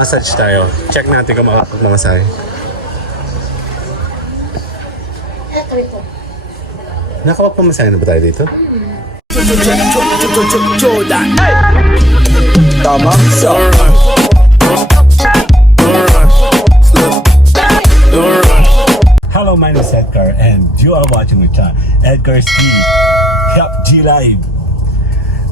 Massage tayo. Check natin kung makapagmamasahe. Ito. Nakapagmamasahe na ba tayo dito? Tama. Hello, my name is Edgar and you are watching with Edgar's TV. Yup, G Live.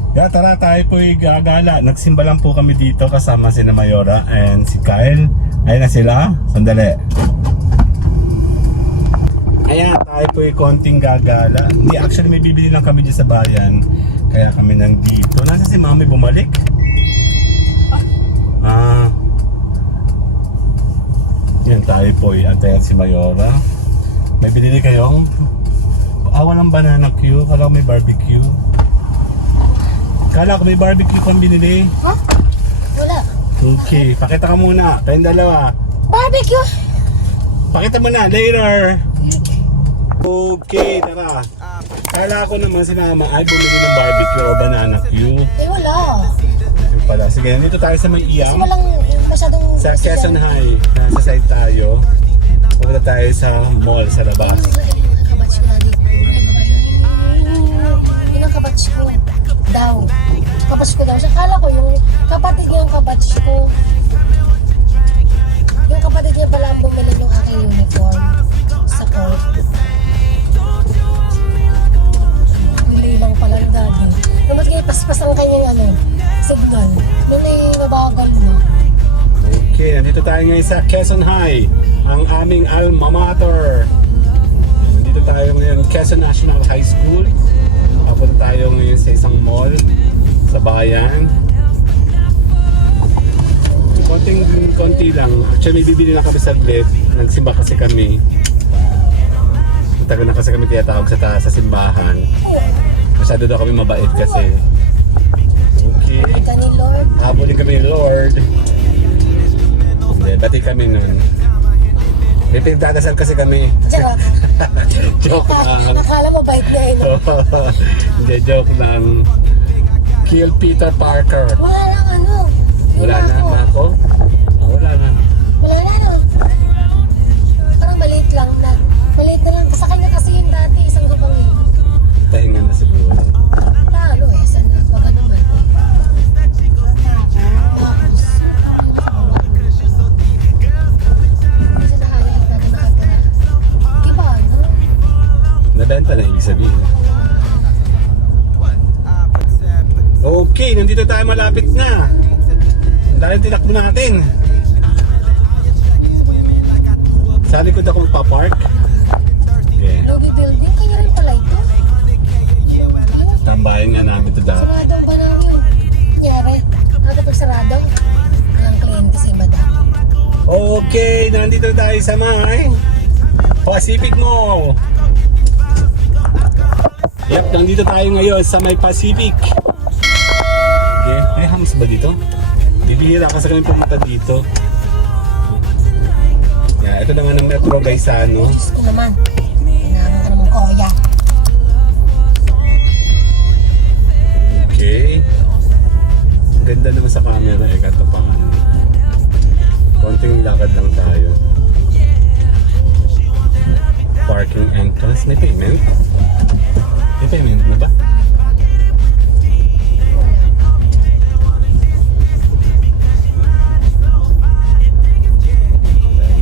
Kaya tara tayo po'y gagala. Nagsimba lang po kami dito kasama si Mayora and si Kyle. Ayun na sila. Sandali. Ayan, tayo po'y konting gagala. Hindi, actually may bibili lang kami dyan sa bayan. Kaya kami nandito. Nasa si Mami bumalik? Yan tayo po'y antayan si Mayora. May binili kayong? Walang banana Q. Kala ko may barbecue. Kala ko may barbecue kung binili. Huh? Wala. Okay, pakita ka muna. Tayong dalawa. Barbecue! Pakita mo na, later. Okay, tara. Kala ko naman si Mama ay bumili ng barbecue o banana Q. Wala. Yung pala. Sige, dito tayo sa may Kasi iyam. walang masyadong... Sa Quezon High. Nasa side tayo. Pupunta tayo sa mall sa labas. Kabatch ko na dito. Yun ang kabatch ko. Daw. Kabatch ko daw. Siya kala ko yung kapatid niya ang kabatch ko. Yung kapatid niya pala ang bumili ng aking uniform sa court. Bili lang pala ng daddy. Namat kayo paspas ang kanyang signal. Yun ay nabagal mo. Okay, nandito tayo ngayon sa Quezon High, ang aming alma mater. Nandito tayo ngayon, Quezon National High School. Papunta tayo ngayon sa isang mall sa bayan. Konti lang. Actually, may bibili na kami saglit. Nagsimba kasi kami. Matagal na kasi kami tiyatawag sa simbahan. Masyado daw kami mabait kasi. Okay. Ika ni Lord. Habulin kami ni Lord. Hindi, bati kami nun. May pinagdadasal kasi kami. Charot. Joke lang. Nakala mo bait na yun. Hindi, joke lang. Kill Peter Parker. Wala lang Wala na, Mako. Mako? Wala na. Wala na. Parang maliit lang na. Maliit na lang. Sa kanya kasi yung dati, isang kapang yun. Pahinga na siguro. Talo saan na? Baga naman. Kasi nakalit na nakatira. Diba, no? Nabenta na ibig sabihin. Okay, nandito tayo, malapit na. Dahil tinakbo natin. Sa likod ako magpa-park. Okay. Lobby building, kaya rin pala ito. Tambayan nga namin ito dapat. Sarado ba lang yun? Nangyari. Ano pag sarado? Walang kliyente si madam. Okay, nandito tayo sa may Pacific Mall. Yep, nandito tayo ngayon sa may Pacific. Okay, may hams ba dito? Bibihira kasi kami pumunta dito. Yeah, ito na nga ng Metro Gaisano. Diyos ko naman. Hinahanap ka naman koya. Okay. Ganda naman sa camera eh, katapangan. Konting lakad lang tayo. Parking entrance. May payment? May payment na ba?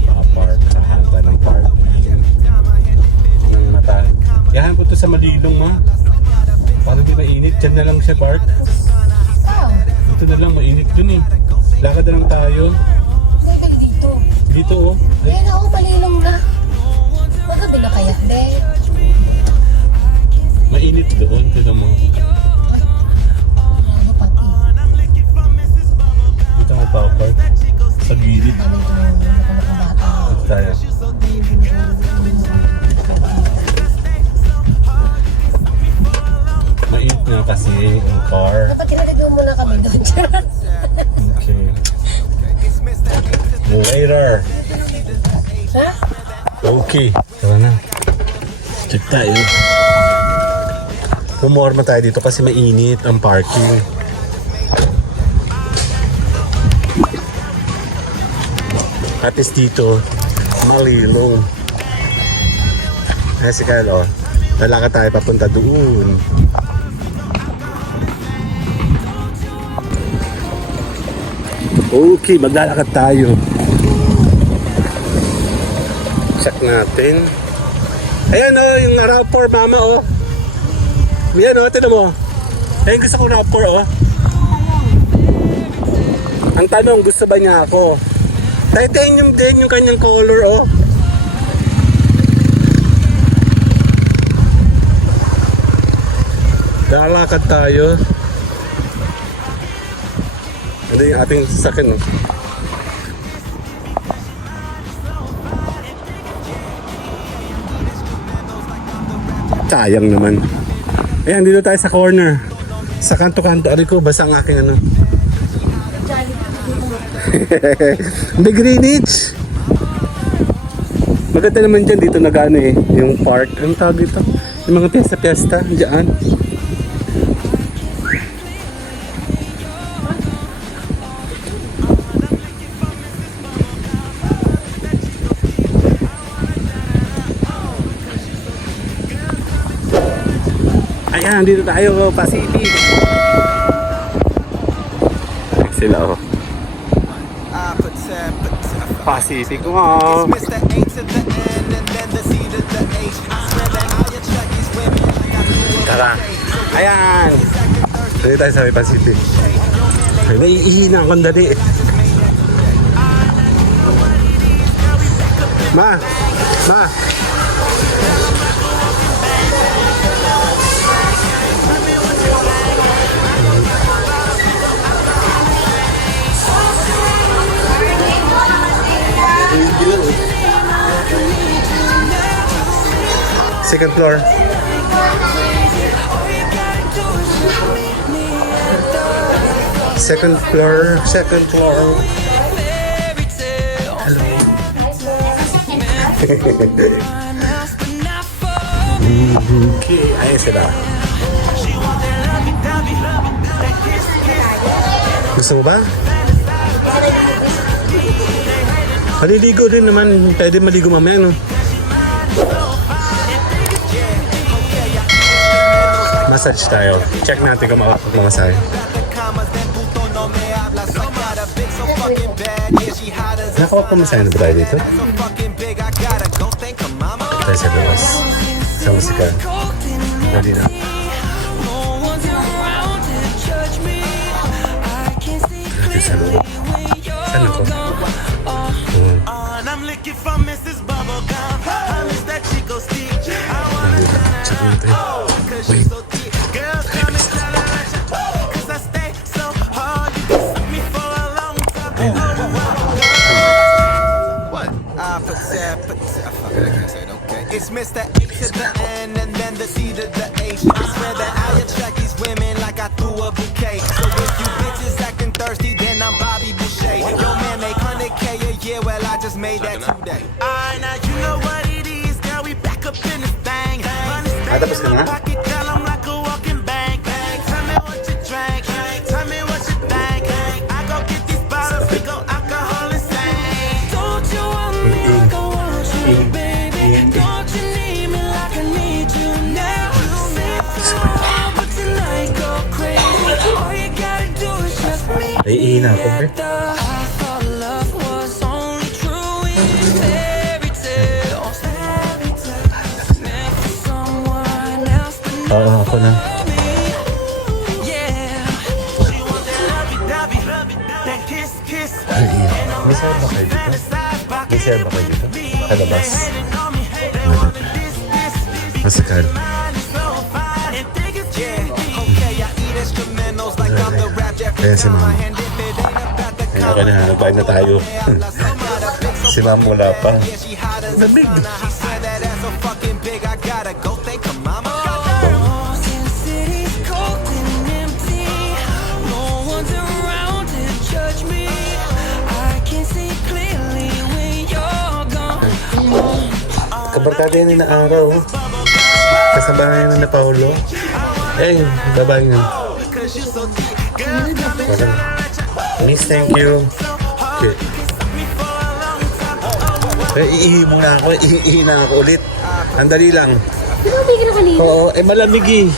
Nakapark sa hanta ng parking. Ng mata. Yahan ko to sa Malilong, ma. Parang di mainit. Diyan na lang siya park. Ah, Dito na lang, mainit dun eh. Lakad na lang tayo. may bali dito. Dito oh. Ayun ako, malilong na. Magabi na kaya, be. Mainit doon. Tignan mo. Ano pati? Dito ang park. Sa gilid. Ano yung bata? Dito tayo. Mainit na kasi ang car. Dapat tinatid mo muna kami doon. Charot. Okay. Later. Ha? Okay. Tara na. Check tayo. Pumorma tayo dito kasi mainit ang parking. At least dito, malilong. Ayan si Kyle, oh. Lalakad tayo papunta doon. Okay, maglalakad tayo. Check natin. Ayan, oh, yung RAV4 mama, oh. Ayan, oh, tinan mo. Ayan, gusto ko RAV4, oh. Ang tanong, gusto ba niya ako? Titanium din yung kanyang color, oh. Lalakad tayo. Ano yung ating sasakyan, no? Sayang naman. Ayan, dito tayo sa corner. Sa kanto-kanto. Ari ko, basta ang aking ano. The Greenwich. Maganda naman dyan dito nag-ano eh. Yung park. Anong tawag dito? Yung mga piyesta-piyesta. Diyan. Ayan, dito tayo, Pacific. Sila, oh. Pacific, wow. Tara. Ayan. Dito tayo sa may Pacific. Ay, naiihina akong dali. Ma. Second floor. Second floor. Hello. Okay, ayan sila. Gusto mo ba? Maliligo din naman. Pwede maligo mamaya, no? Massage tayo. Check natin kung makapagmamasahe. Nakapagmamasahe na ba tayo dito? Tayo sa labas. Sa musika. Dali na. Dito sa loob. Saan ako? Wait. It's Mr. A to the N and then the C to the H. I swear that I attract these women like I threw a bouquet. So if you bitches acting thirsty, then I'm Bobby Boucher. Yo man make 100K a year, well I just made that today. Now you know what it is, girl, we back up in this thing. Tapos ka na? Pocket, girl, I'm like a walking bank. Tell me what you drank, tell me what you think. I go get these bottles, we go alcohol and sing. Don't you want me like I want you, baby? Don't you need me like I need you now? But tonight go crazy. All you gotta do is just me. Naiihina ako, eh. I thought love was only true in fairy tales. Meant for someone else, but not Oo, ako na. yeah. She want that lovey-dovey, that kiss. Naiihina. May saan ba kayo dito? May saan ba kayo dito? Kalabas. Masakal. Ayan si Mama. Ayan ka na, nagbayad na tayo. Si Mama wala pa. Lamig. Kabarkada yan na araw. Kasabahan yan na Paulo. Eh, babae nga. Miss, thank you. Okay. Iihi muna ako, iihi na ako ulit. Andali lang. Di ba may ka na kanina? Oo, malamig eh.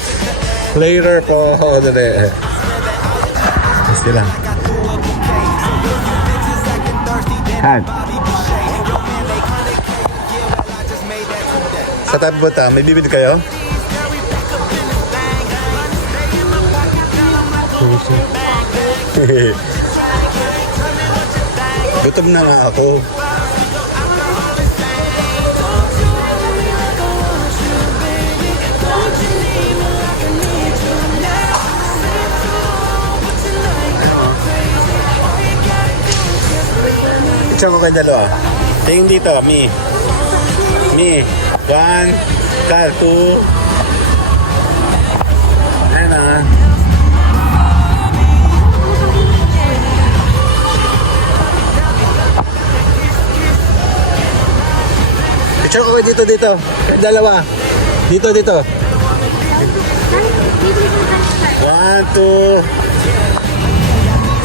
Later po. Oo, dali. Basta lang. Han. Sa tabi mo ta, may bibili kayo? Gutom na nga ako. Picture ko kayo dalawa. Tingin dito, me. Me. 1, 2. Ayan na. Picture ko kayo dito. Kayo dalawa. Dito. 1, 2.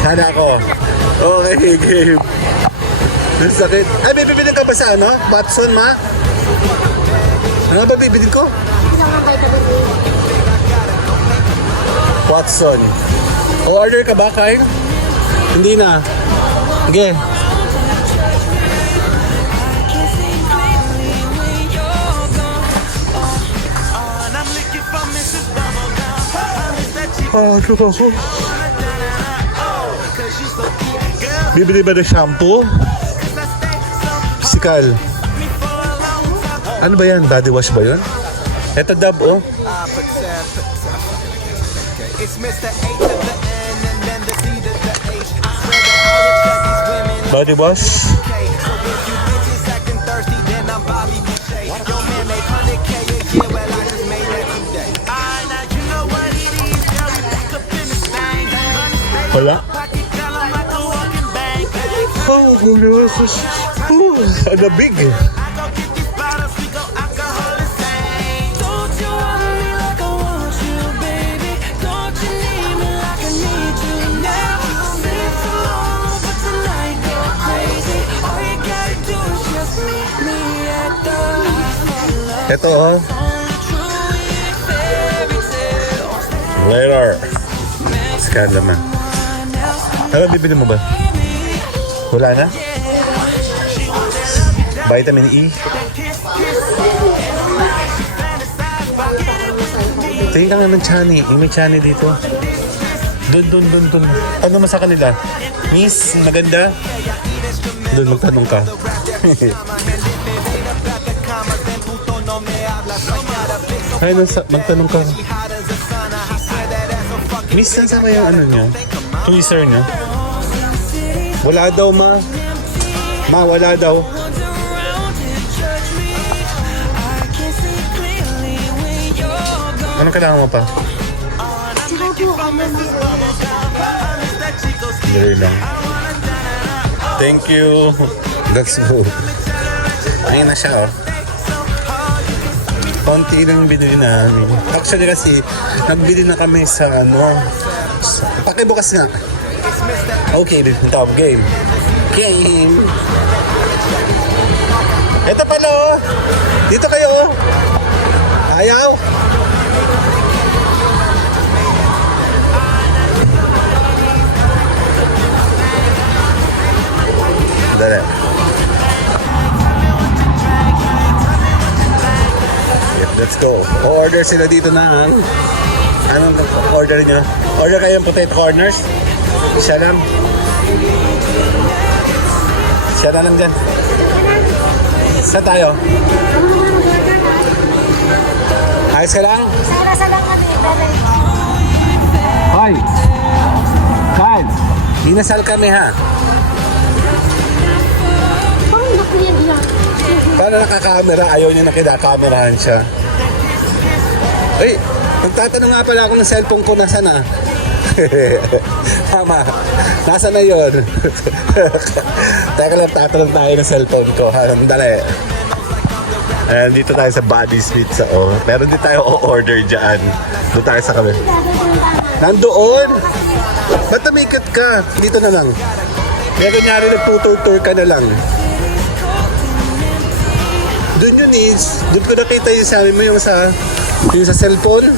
Sana ako. Okay, game. Ang sakit. Ay, may bibilin ka ba sa ano? Watson, ma? Ano ba bibilin ko? Isang ng vitamin A. Watson. O-order ka ba, Kyle? Hindi na. Okay. And I'm licking from Mrs. Bubblegum. I miss that chick. Suka ko. Cause she's so cute. Girl, Bibili ba ng shampoo? cause I stay so Sikal. me for a long time. Ano ba yan? Body wash ba yun? Ito dab, oh. It's Mr. A to the N and then the C to the H. I swear that all your checkies women Body wash. okay. So if you bitches acting thirsty, then I'm Bobby Boucher. Your man make 100K a year, well I just made that today. Now you know what it is, girl, we back up in this thing. Money stay in Wala. my pocket, girl, I'm like a walking bank. Oh, ang big. I go get these bottles, we go alcohol insane. Don't you want me like I want you, baby? Don't you need me like I need you now? Been too long, but tonight go crazy. All you gotta do is just meet me at the love. Ito, oh. Only true in fairy tales. Later. Scan naman. Ano, bibili mo ba? Wala na? Vitamin E. Tingin ka nga ng Chani. May Chani dito. Doon. Ano mo sa kanila? Miss, maganda? Doon, magtanong ka. Ay, magtanong ka. Miss, saan ba yung ano niya? Twister niya? Wala daw, ma. Ma, wala daw. Ano kailangan mo pa? Sila po kami. Very lang. Thank you. That's good. Ayun na siya, oh. Konti lang binili namin. Actually kasi, nagbili na kami sa ano. Pakibukas nga. Okay, top game. Game. Ito pala, oh. Dito kayo, oh. Ayaw. Dali. Yep, let's go. O-order sila dito na. Anong order nyo? Order kayo ng potato corners? Siya lang. Siya na lang dyan. Saan tayo? Ayos ka lang? Sa lang kami. Hoy! Kyle! Inasal kami, ha? Parang naku yan lang. Paano nakakamera? Ayaw niya na kinakamerahan siya. Hey! Nagtatanong nga pala ako ng cellphone ko nasa na. Tama. Nasa na yun? Teka lang, tatanong tayo ng cellphone ko. Dali. And dito tayo sa Buddy's Pizza. Oh. Meron din tayo o-order dyan. Doon tayo sa kami. Nandoon? Ba't namikot ka? Dito na lang. Kaya kunyari nagtutur-tour ka na lang. Doon yun eh. Doon ko nakita yung sabi mo yung sa cellphone.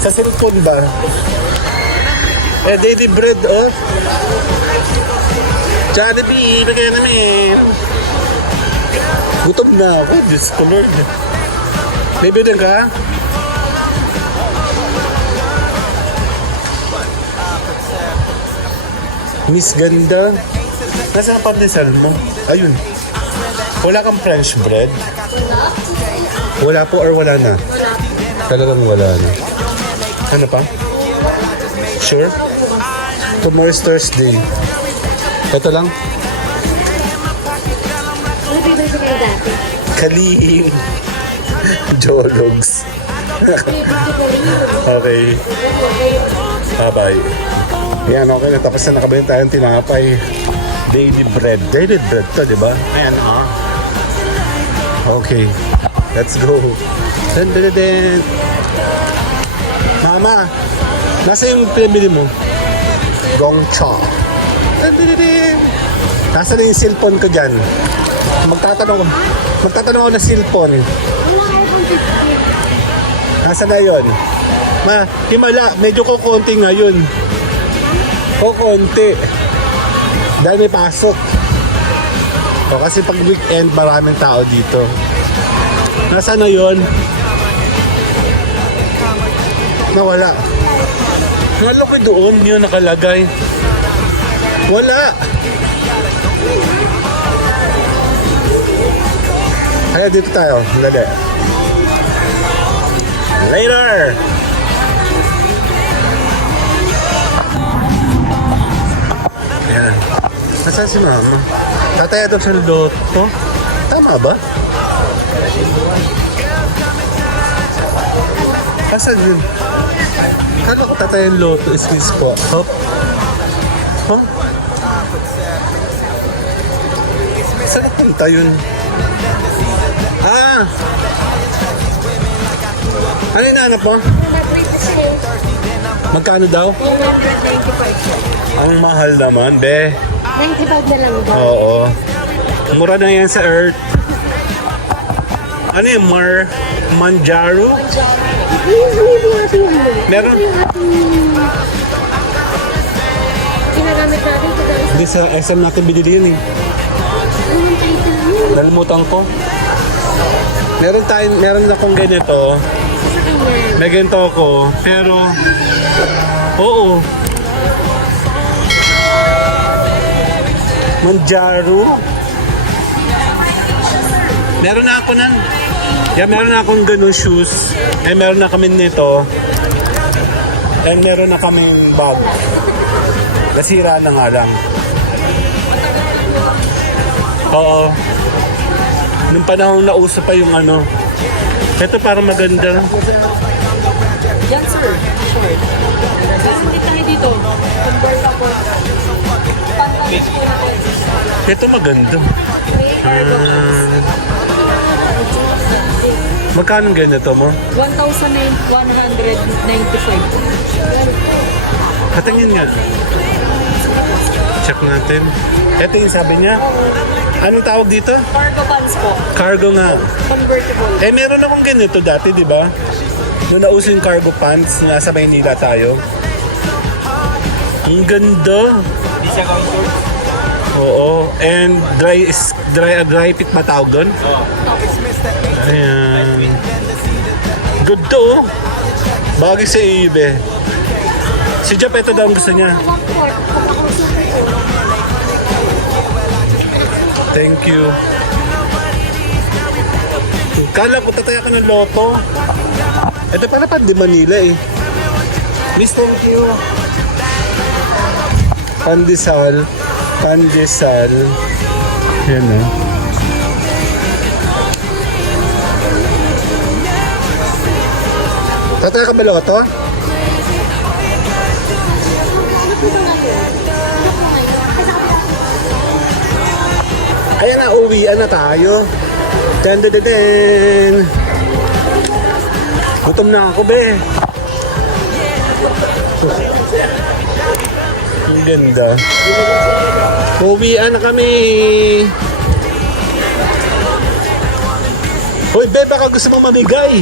Sa cellphone ba? Daily bread, oh. Jollibee, bigyan namin. Gutom na ako, Diyos ko Lord. Bibili ka? Miss Ganda. Nasaan ang pandesal mo? Ayun. Wala kang French bread? Wala po or wala na? Talagang wala na. Ano pa? Sure? Tomorrow's Thursday. Ito lang? Ano bibili ko kayo dati? Kalihim. Jologs. Okay. Bye-bye. Yan, okay na. Tapos na nakabayan tayong tinapay. Daily bread. Daily bread to, di ba? Ayan, Okay. Let's go. Dun, dun, dun, dun. Mama, nasa yung pinabili mo? Gongcha. Dun, dun, dun, dun. Nasa na yung cellphone ko dyan? Magtatanong ako na cellphone. Nasa na yun? Himala, medyo kukunti ngayon. Kukunti. Dahil may pasok. O kasi pag weekend, maraming tao dito. Nasa na yun? Nawala. Wala ko doon, yun nakalagay. Wala. Kaya dito tayo. Dali. Later! Ayan. Nasaan si Mama? Tataya doon sa loto. Tama ba? Asan yun? Kala ko tataya yung loto. Excuse po. Hop. Huh? Saan punta yun? Ano yung nahanap mo? Magkano daw? 195. Ang mahal naman, be. 95 na lang daw. Oo. Mura na yan sa Earth. Ano yung Manjaro? Meron? Ginagamit natin ito guys. Hindi sa SM natin binili yun eh. Nalimutan ko. Meron akong ganito. May ganito ako. Pero, oo. Manjaro. Meron na ako nan. Meron na akong ganun shoes. Meron na kami nito. And meron na kaming bag. Nasira na nga lang. Oo. Nung panahon na uso pa yung ano. Ito parang maganda. Yan sir, short. Hindi tayo dito. Convertible. Ito maganda. Magkano ganito mo? 1,195. Katingin nga. Check natin. Ito yung sabi niya. Anong tawag dito? Cargo pants po. Cargo nga. Convertible. Meron akong ganito dati, di ba? Noong nauso yung cargo pants, nasa Maynila tayo. Ang ganda. Hindi siya count. Oo. And dry fit ba tawag doon? Ayan. Good to, oh. Bagay sa ibe. Si Jap, ito daw ang gusto niya. Thank you. Kala ko tataya ka ng loto. Ito pala pa di Manila eh. Miss, thank you. Pandesal. Pandesal. Yan o. Tataya ka ba loto? Ayan na, uwian na tayo. Den, den, den, den. Gutom na ako, be. Ang ganda. Uwian na kami. Hoy, be, baka gusto mong mamigay.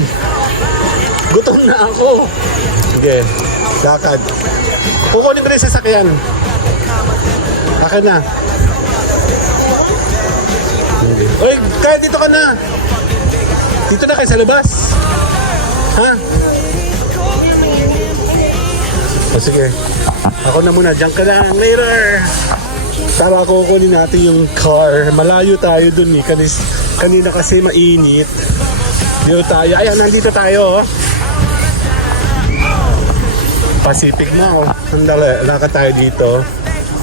Gutom na ako. Sige, lakad. Kukunin mo rin sa sasakyan. Akin na. Hoy, kaya dito ka na. Dito na kayo sa labas. Ha? O sige. Ako na muna. Diyan ka lang. Later. Tara, kukunin natin yung car. Malayo tayo dun eh. Kanina kasi mainit. Dito tayo. Ayan, nandito tayo. Oh. Pacific na. Oh. Sandali. Lakad tayo dito.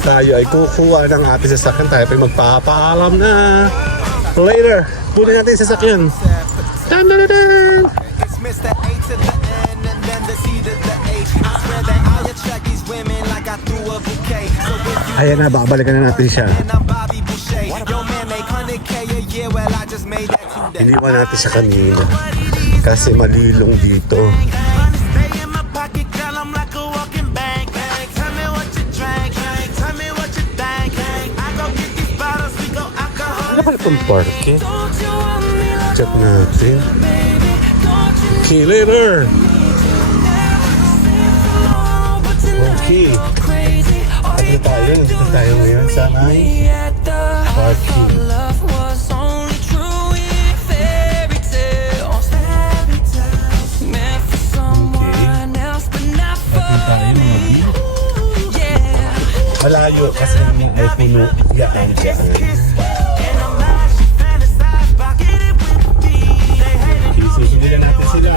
Tayo ay kukuha ng ating sasakyan. Tayo pa magpapaalam na. Later. Punin natin yung sasakyan. Dun, dun, dun, dun. It's Mr. A to the N and then the C to the H. I swear that I attract these women like I threw a bouquet. So if you Ayan na, babalikan na natin siya. and I'm Bobby Boucher, your man make 100K a year. Well, I just made that today. Iniwan natin siya kanina. Kasi malilong dito. Stay in my pocket, girl. I'm like a walking bank. Tell me what you drank. Tell me what you think. I go get these bottles, we go alcohol. Ano pala itong parke? Check natin. Okay, later. Okay. Ano tayo? Nandito tayo ngayon sa may parking. Malayo kasi yung ay puno. Yan, yan. Sisili na natin sila.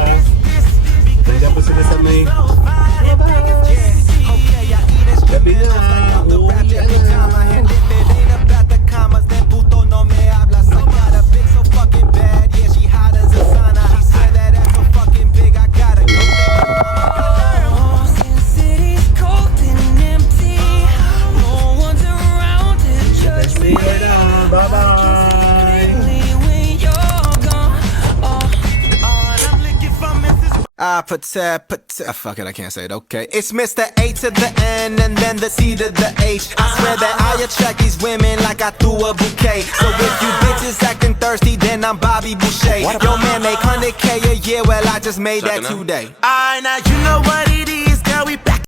Nandiyan po sila sa may gabi na. Uuwi na. Bye-bye. Fuck it, I can't say it, okay. It's Mr. A to the N and then the C to the H. I swear that I attract these women like I threw a bouquet. So if you bitches acting thirsty, then I'm Bobby Boucher. Your man make 100K a year, well, I just made that today. Alright, now you know what